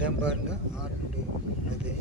దెంబారంగా art అది.